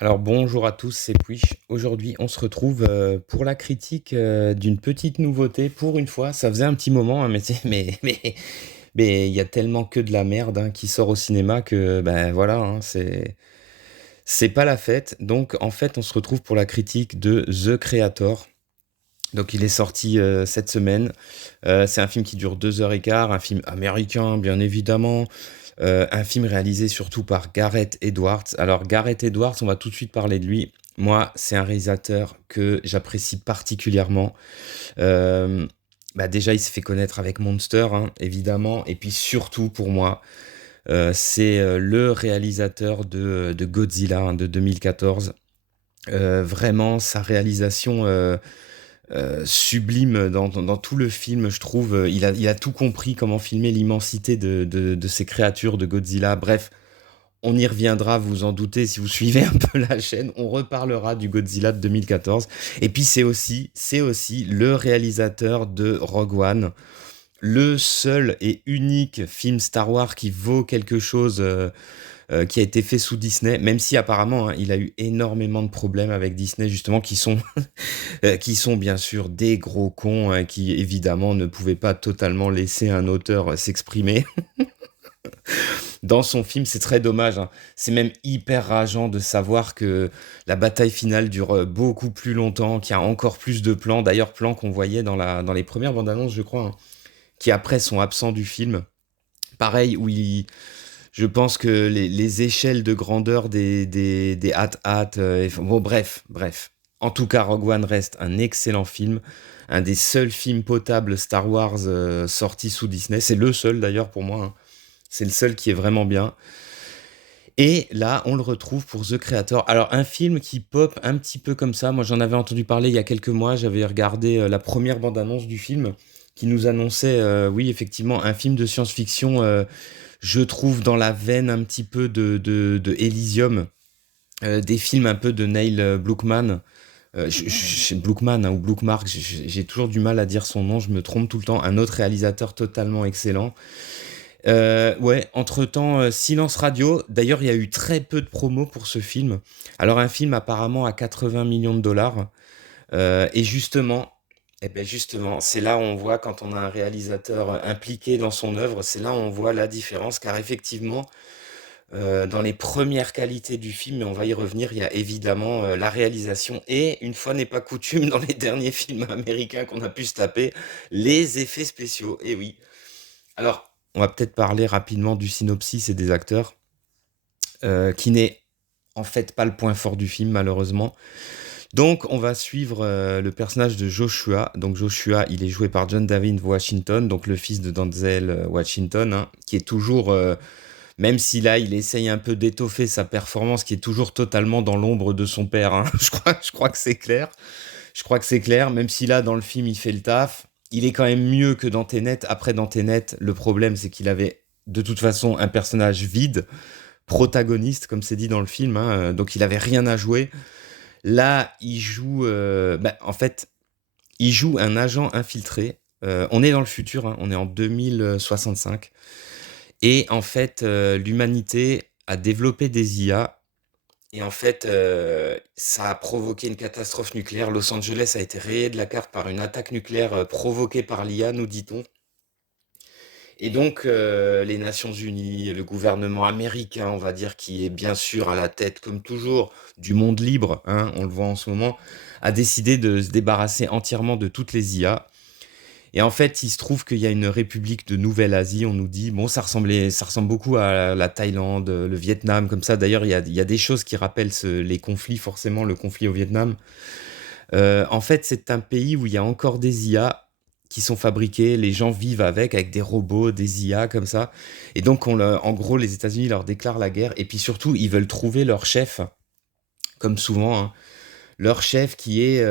Alors bonjour à tous, c'est Puich. Aujourd'hui, on se retrouve pour la critique d'une petite nouveauté. Pour une fois, ça faisait un petit moment, hein, mais, mais il y a tellement que de la merde hein, qui sort au cinéma que ben voilà, hein, c'est pas la fête. Donc en fait, on se retrouve pour la critique de The Creator. Donc il est sorti cette semaine. C'est un film qui dure 2 heures et quart, un film américain bien évidemment. Un film réalisé surtout par Gareth Edwards. Alors Gareth Edwards, on va tout de suite parler de lui. Moi, c'est un réalisateur que j'apprécie particulièrement. Euh, Déjà, il s'est fait connaître avec Monster, hein, évidemment. Et puis surtout, pour moi, c'est le réalisateur de Godzilla hein, de 2014. Vraiment, sa réalisation sublime dans tout le film, je trouve. Il a tout compris comment filmer l'immensité de ces créatures de Godzilla. Bref, on y reviendra, vous en doutez, si vous suivez un peu la chaîne. On reparlera du Godzilla de 2014. Et puis c'est aussi le réalisateur de Rogue One, le seul et unique film Star Wars qui vaut quelque chose, qui a été fait sous Disney, même si apparemment hein, il a eu énormément de problèmes avec Disney, justement, qui sont bien sûr des gros cons, hein, qui évidemment ne pouvaient pas totalement laisser un auteur s'exprimer dans son film. C'est très dommage, hein. C'est même hyper rageant de savoir que la bataille finale dure beaucoup plus longtemps, qu'il y a encore plus de plans, d'ailleurs plans qu'on voyait dans les premières bandes annonces, je crois, hein, qui après sont absents du film. Pareil, je pense que les échelles de grandeur des Hat-Hat, bon bref. En tout cas, Rogue One reste un excellent film, un des seuls films potables Star Wars sortis sous Disney. C'est le seul d'ailleurs pour moi, hein. C'est le seul qui est vraiment bien. Et là, on le retrouve pour The Creator. Alors, un film qui pop un petit peu comme ça. Moi, j'en avais entendu parler il y a quelques mois. J'avais regardé la première bande-annonce du film qui nous annonçait, oui, effectivement, un film de science-fiction, je trouve, dans la veine un petit peu de Elysium, des films un peu de Neil Blomkamp. Blumman hein, ou Blummark, j'ai toujours du mal à dire son nom, je me trompe tout le temps. Un autre réalisateur totalement excellent. Ouais, entre-temps, silence radio. D'ailleurs, il y a eu très peu de promos pour ce film. Alors, un film apparemment à 80 millions de dollars. Et justement, justement, c'est là où on voit quand on a un réalisateur impliqué dans son œuvre, c'est là où on voit la différence, car effectivement, dans les premières qualités du film, et on va y revenir, il y a évidemment la réalisation et, une fois n'est pas coutume, dans les derniers films américains qu'on a pu se taper, les effets spéciaux. Et oui. Alors, on va peut-être parler rapidement du synopsis et des acteurs, qui n'est en fait pas le point fort du film, malheureusement. Donc, on va suivre le personnage de Joshua. Donc, Joshua, il est joué par John David Washington, donc le fils de Denzel Washington, hein, qui est toujours, même si là, il essaye un peu d'étoffer sa performance, qui est toujours totalement dans l'ombre de son père, hein. Je crois que c'est clair. Je crois que c'est clair, même si là, dans le film, il fait le taf. Il est quand même mieux que dans Tenet. Après, dans Tenet, le problème, c'est qu'il avait de toute façon un personnage vide, protagoniste, comme c'est dit dans le film, hein, donc il avait rien à jouer. Là, il joue, en fait, il joue un agent infiltré. On est dans le futur, hein, on est en 2065. Et en fait, l'humanité a développé des IA. Et en fait, ça a provoqué une catastrophe nucléaire. Los Angeles a été rayé de la carte par une attaque nucléaire provoquée par l'IA, nous dit-on. Et donc, les Nations Unies, le gouvernement américain, on va dire, qui est bien sûr à la tête, comme toujours, du monde libre, hein, on le voit en ce moment, a décidé de se débarrasser entièrement de toutes les IA. Et en fait, il se trouve qu'il y a une république de Nouvelle-Asie, on nous dit, bon, ça ressemble beaucoup à la Thaïlande, le Vietnam, comme ça. D'ailleurs, il y a des choses qui rappellent les conflits, forcément, le conflit au Vietnam. En fait, c'est un pays où il y a encore des IA qui sont fabriquées, les gens vivent avec des robots, des IA comme ça. Et donc, en gros, les États-Unis leur déclarent la guerre. Et puis surtout, ils veulent trouver leur chef, comme souvent, hein, leur chef qui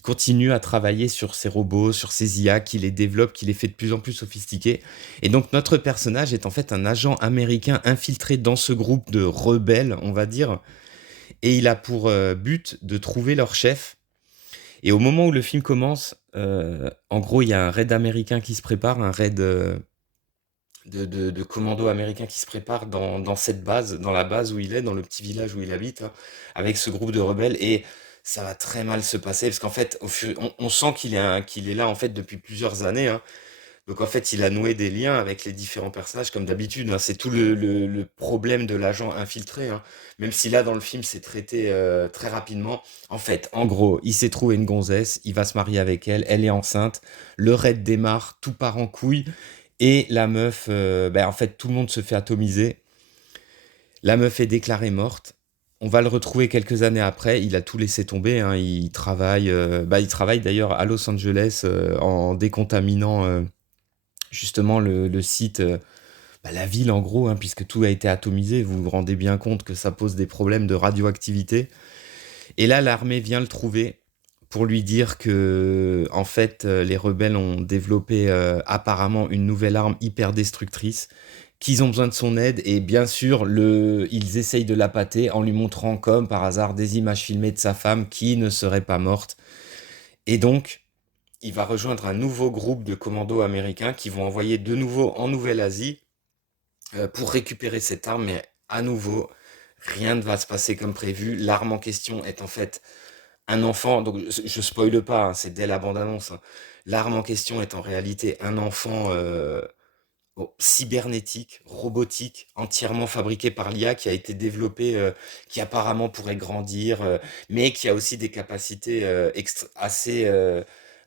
continue à travailler sur ces robots, sur ces IA, qui les développe, qui les fait de plus en plus sophistiqués. Et donc notre personnage est en fait un agent américain infiltré dans ce groupe de rebelles, on va dire, et il a pour but de trouver leur chef. Et au moment où le film commence, en gros, il y a un raid américain qui se prépare, un raid de commandos américains qui se préparent dans cette base, dans la base où il est, dans le petit village où il habite, hein, avec ce groupe de rebelles. Et ça va très mal se passer parce qu'en fait, on sent qu'il est là en fait depuis plusieurs années, hein. Donc en fait, il a noué des liens avec les différents personnages, comme d'habitude, hein. C'est tout le problème de l'agent infiltré, hein. Même si là, dans le film, c'est traité très rapidement. En fait, en gros, il s'est trouvé une gonzesse, il va se marier avec elle, elle est enceinte, le raid démarre, tout part en couille, et la meuf, en fait, tout le monde se fait atomiser. La meuf est déclarée morte. On va le retrouver quelques années après. Il a tout laissé tomber, hein. Il travaille d'ailleurs à Los Angeles en décontaminant justement le site, la ville en gros, hein, puisque tout a été atomisé. Vous vous rendez bien compte que ça pose des problèmes de radioactivité. Et là, l'armée vient le trouver pour lui dire que, en fait, les rebelles ont développé apparemment une nouvelle arme hyper destructrice, qu'ils ont besoin de son aide, et bien sûr, ils essayent de l'appâter en lui montrant, comme par hasard, des images filmées de sa femme qui ne serait pas morte. Et donc, il va rejoindre un nouveau groupe de commandos américains qui vont envoyer de nouveau en Nouvelle-Asie pour récupérer cette arme, mais à nouveau, rien ne va se passer comme prévu. L'arme en question est en fait un enfant, donc je spoile pas, hein, c'est dès la bande-annonce, hein. L'arme en question est en réalité un enfant cybernétique, robotique, entièrement fabriqué par l'IA, qui a été développé, qui apparemment pourrait grandir, mais qui a aussi des capacités assez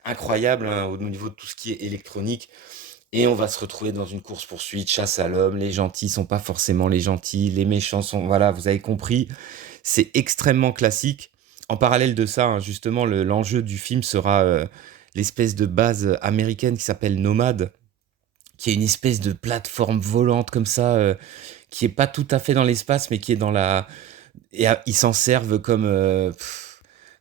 incroyables, hein, au niveau de tout ce qui est électronique. Et on va se retrouver dans une course-poursuite, chasse à l'homme. Les gentils sont pas forcément les gentils, les méchants sont... Voilà, vous avez compris. C'est extrêmement classique. En parallèle de ça, hein, justement, l'enjeu du film sera l'espèce de base américaine qui s'appelle Nomad, qui est une espèce de plateforme volante comme ça, qui est pas tout à fait dans l'espace, mais qui est dans la... Et ils s'en servent comme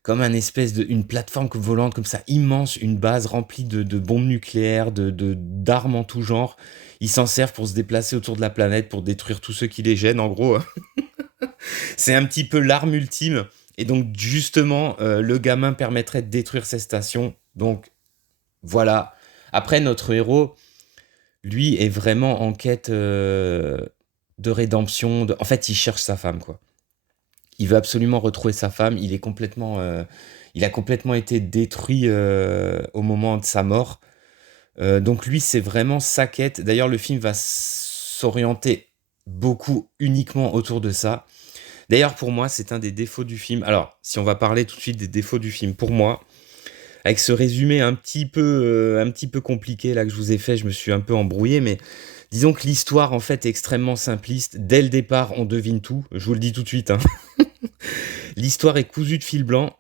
un espèce une plateforme volante comme ça, immense, une base remplie de bombes nucléaires, d'armes en tout genre. Ils s'en servent pour se déplacer autour de la planète, pour détruire tous ceux qui les gênent, en gros. C'est un petit peu l'arme ultime. Et donc, justement, le gamin permettrait de détruire ces stations. Donc, voilà. Après, notre héros, lui, est vraiment en quête de rédemption. En fait, il cherche sa femme, quoi. Il veut absolument retrouver sa femme. Il a complètement été détruit au moment de sa mort. Donc lui, c'est vraiment sa quête. D'ailleurs, le film va s'orienter beaucoup uniquement autour de ça. D'ailleurs, pour moi, c'est un des défauts du film. Alors, si on va parler tout de suite des défauts du film, pour moi, avec ce résumé un petit peu compliqué là que je vous ai fait, je me suis un peu embrouillé, mais disons que l'histoire en fait est extrêmement simpliste. Dès le départ, on devine tout. Je vous le dis tout de suite, hein. L'histoire est cousue de fil blanc.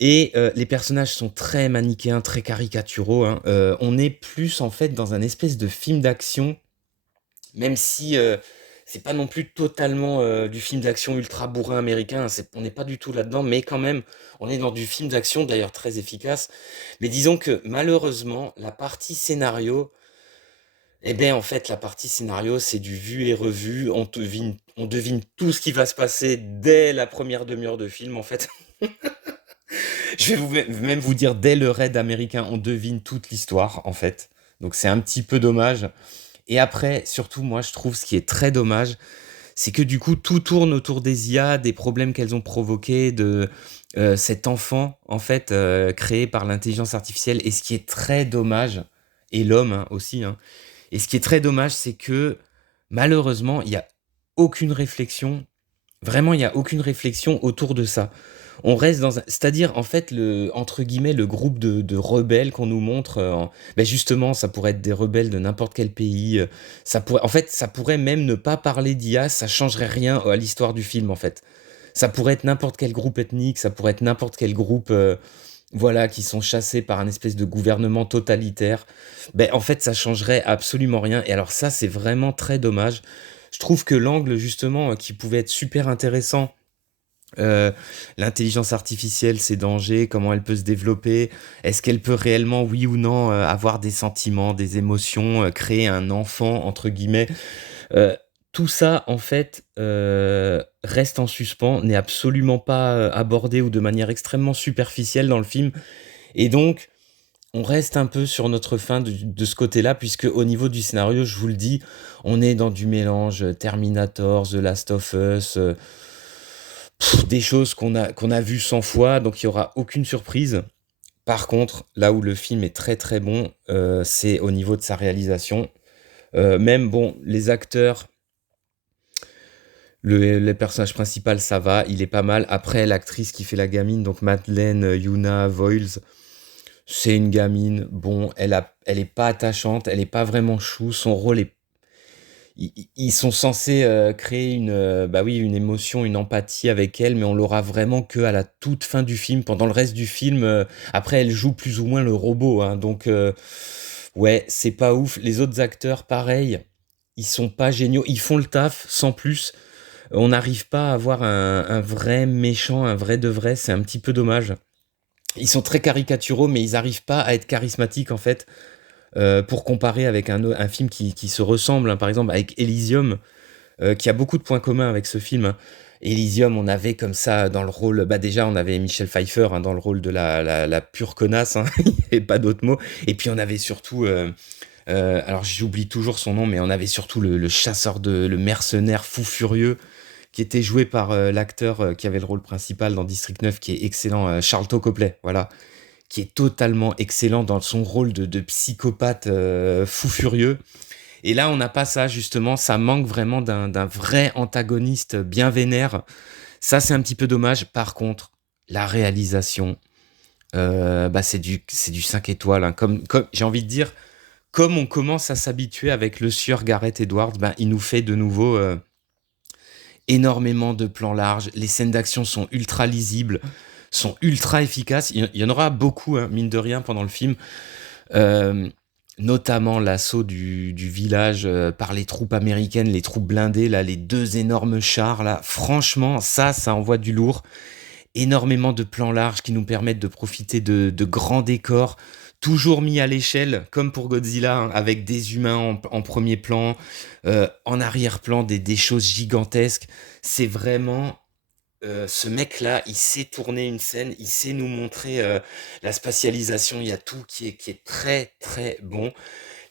Et les personnages sont très manichéens, très caricaturaux, hein. On est plus en fait dans un espèce de film d'action, même si c'est pas non plus totalement du film d'action ultra bourrin américain, hein. On n'est pas du tout là-dedans, mais quand même, on est dans du film d'action, d'ailleurs très efficace. Mais disons que malheureusement, la partie scénario, eh bien en fait, la partie scénario, c'est du vu et revu. On devine tout ce qui va se passer dès la première demi-heure de film, en fait. Je vais même vous dire, dès le raid américain, on devine toute l'histoire, en fait. Donc c'est un petit peu dommage. Et après, surtout, moi, je trouve ce qui est très dommage, c'est que du coup, tout tourne autour des IA, des problèmes qu'elles ont provoqués, de cet enfant, en fait, créé par l'intelligence artificielle. Et ce qui est très dommage, et l'homme hein, aussi, hein, et ce qui est très dommage, c'est que malheureusement, il n'y a aucune réflexion, vraiment, il n'y a aucune réflexion autour de ça. On reste dans un... C'est-à-dire, en fait, entre guillemets, le groupe de rebelles qu'on nous montre, justement, ça pourrait être des rebelles de n'importe quel pays. En fait, ça pourrait même ne pas parler d'IA, ça changerait rien à l'histoire du film, en fait. Ça pourrait être n'importe quel groupe ethnique, ça pourrait être n'importe quel groupe, voilà, qui sont chassés par un espèce de gouvernement totalitaire. En fait, ça changerait absolument rien. Et alors ça, c'est vraiment très dommage. Je trouve que l'angle, justement, qui pouvait être super intéressant, l'intelligence artificielle, ses dangers, comment elle peut se développer, est-ce qu'elle peut réellement, oui ou non, avoir des sentiments, des émotions, créer un enfant, entre guillemets. Euh, Tout ça, en fait, reste en suspens, n'est absolument pas abordé ou de manière extrêmement superficielle dans le film. Et donc, on reste un peu sur notre faim de ce côté-là, puisque au niveau du scénario, je vous le dis, on est dans du mélange Terminator, The Last of Us, des choses qu'on a vues 100 fois, donc il y aura aucune surprise. Par contre, là où le film est très très bon, c'est au niveau de sa réalisation. Même bon, les acteurs, le personnage principal, ça va, il est pas mal. Après, l'actrice qui fait la gamine, donc Madeleine Yuna Voiles, c'est une gamine. Bon, elle est pas attachante, elle est pas vraiment chou. Son rôle est, ils sont censés créer bah oui, une émotion, une empathie avec elle, mais on l'aura vraiment que à la toute fin du film. Pendant le reste du film, après, elle joue plus ou moins le robot, hein, donc ouais, c'est pas ouf. Les autres acteurs, pareil, ils sont pas géniaux. Ils font le taf sans plus. On n'arrive pas à avoir un vrai méchant, un vrai de vrai. C'est un petit peu dommage. Ils sont très caricaturaux, mais ils n'arrivent pas à être charismatiques en fait. Pour comparer avec un film qui se ressemble, hein, par exemple avec Elysium, qui a beaucoup de points communs avec ce film, hein. Elysium, on avait comme ça dans le rôle, bah déjà on avait Michel Pfeiffer, hein, dans le rôle de la pure connasse, hein, il n'y avait pas d'autre mot. Et puis on avait surtout, alors j'oublie toujours son nom, mais on avait surtout le chasseur le mercenaire fou furieux, qui était joué par l'acteur qui avait le rôle principal dans District 9, qui est excellent, Charlton Copley, voilà, qui est totalement excellent dans son rôle de psychopathe fou furieux. Et là, on n'a pas ça, justement, ça manque vraiment d'un vrai antagoniste bien vénère. Ça, c'est un petit peu dommage. Par contre, la réalisation, bah, c'est du 5 étoiles, hein. Comme, j'ai envie de dire, comme on commence à s'habituer avec le sieur Gareth Edwards, bah, il nous fait de nouveau énormément de plans larges. Les scènes d'action sont ultra lisibles, sont ultra efficaces. Il y en aura beaucoup, hein, mine de rien, pendant le film. Euh, Notamment l'assaut du village par les troupes américaines, les troupes blindées, là, les deux énormes chars, là. Franchement, ça envoie du lourd. Énormément de plans larges qui nous permettent de profiter de grands décors, toujours mis à l'échelle, comme pour Godzilla, hein, avec des humains en premier plan, en arrière-plan, des choses gigantesques. C'est vraiment ce mec-là, il sait tourner une scène, il sait nous montrer la spatialisation, il y a tout qui est très très bon.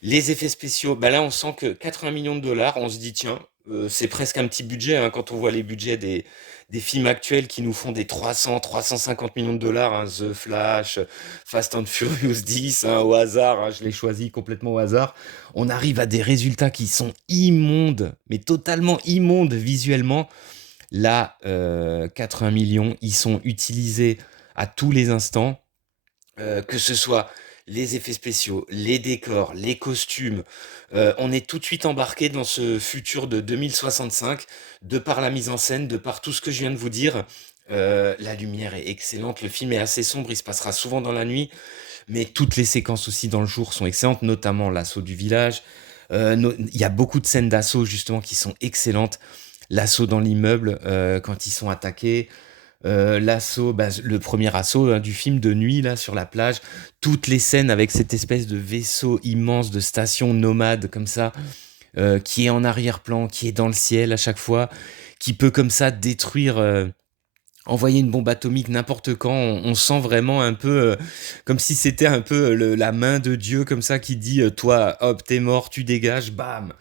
Les effets spéciaux, bah là on sent que 80 millions de dollars, on se dit tiens, c'est presque un petit budget, hein, quand on voit les budgets des films actuels qui nous font des 300, 350 millions de dollars, hein, The Flash, Fast and Furious 10, hein, au hasard, hein, je l'ai choisi complètement au hasard. On arrive à des résultats qui sont immondes, mais totalement immondes visuellement. Là, 80 millions, ils sont utilisés à tous les instants, que ce soit les effets spéciaux, les décors, les costumes. On est tout de suite embarqué dans ce futur de 2065, de par la mise en scène, de par tout ce que je viens de vous dire. La lumière est excellente, le film est assez sombre, il se passera souvent dans la nuit, mais toutes les séquences aussi dans le jour sont excellentes, notamment l'assaut du village. Il y a beaucoup de scènes d'assaut justement qui sont excellentes. L'assaut dans l'immeuble quand ils sont attaqués. L'assaut, bah, le premier assaut, hein, du film de nuit là sur la plage. Toutes les scènes avec cette espèce de vaisseau immense de station nomade comme ça, qui est en arrière-plan, qui est dans le ciel à chaque fois, qui peut comme ça détruire, envoyer une bombe atomique n'importe quand. On sent vraiment un peu comme si c'était un peu la main de Dieu comme ça qui dit toi, hop, t'es mort, tu dégages, bam.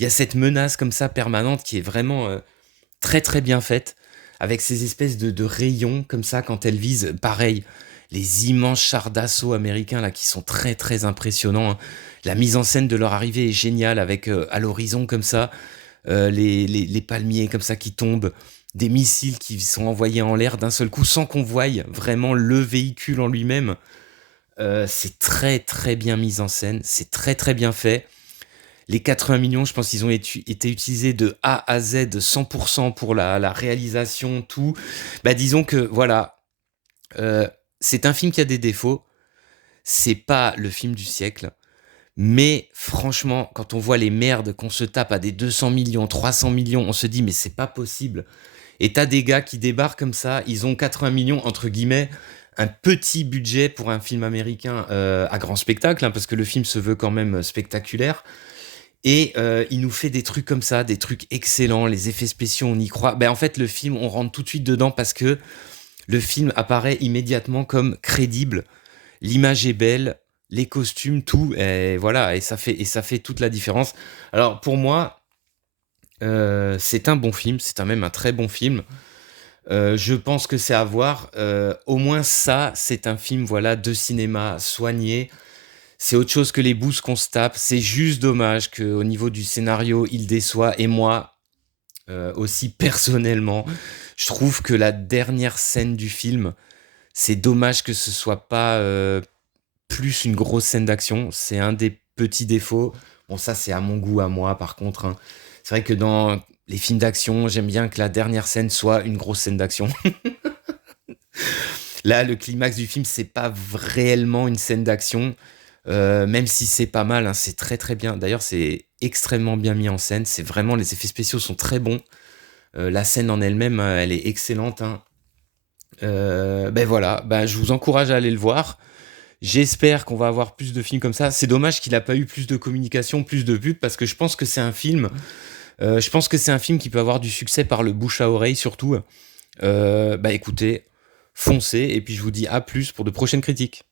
Il y a cette menace comme ça permanente qui est vraiment très très bien faite, avec ces espèces de rayons comme ça quand elles visent. Pareil, les immenses chars d'assaut américains là qui sont très très impressionnants, hein. La mise en scène de leur arrivée est géniale avec à l'horizon comme ça, les palmiers comme ça qui tombent, des missiles qui sont envoyés en l'air d'un seul coup sans qu'on voie vraiment le véhicule en lui-même. C'est très très bien mis en scène, c'est très très bien fait. Les 80 millions, je pense qu'ils ont été utilisés de A à Z, 100% pour la réalisation, tout. Bah, disons que, voilà, c'est un film qui a des défauts. C'est pas le film du siècle. Mais franchement, quand on voit les merdes qu'on se tape à des 200 millions, 300 millions, on se dit, mais c'est pas possible. Et t'as des gars qui débarquent comme ça, ils ont 80 millions, entre guillemets, un petit budget pour un film américain à grand spectacle, hein, parce que le film se veut quand même spectaculaire. Et il nous fait des trucs comme ça, des trucs excellents, les effets spéciaux, on y croit. Ben, en fait, le film, on rentre tout de suite dedans parce que le film apparaît immédiatement comme crédible. L'image est belle, les costumes, tout et voilà et ça fait toute la différence. Alors pour moi, c'est un bon film, c'est un même un très bon film. Je pense que c'est à voir, au moins ça, c'est un film, voilà, de cinéma soigné. C'est autre chose que les boosts qu'on se tape. C'est juste dommage qu'au niveau du scénario, il déçoit et moi, aussi personnellement, je trouve que la dernière scène du film, c'est dommage que ce soit pas, plus une grosse scène d'action. C'est un des petits défauts. Bon ça, c'est à mon goût à moi par contre, hein. C'est vrai que dans les films d'action, j'aime bien que la dernière scène soit une grosse scène d'action. Là, le climax du film, c'est pas réellement une scène d'action, même si c'est pas mal, hein, c'est très, très bien. D'ailleurs, c'est extrêmement bien mis en scène. C'est vraiment les effets spéciaux sont très bons. La scène en elle-même, elle est excellente, hein. Beh, voilà, bah, je vous encourage à aller le voir. J'espère qu'on va avoir plus de films comme ça. C'est dommage qu'il a pas eu plus de communication, plus de pub parce que je pense que c'est un film qui peut avoir du succès par le bouche à oreille surtout. Bah, écoutez, foncez et puis je vous dis à plus pour de prochaines critiques.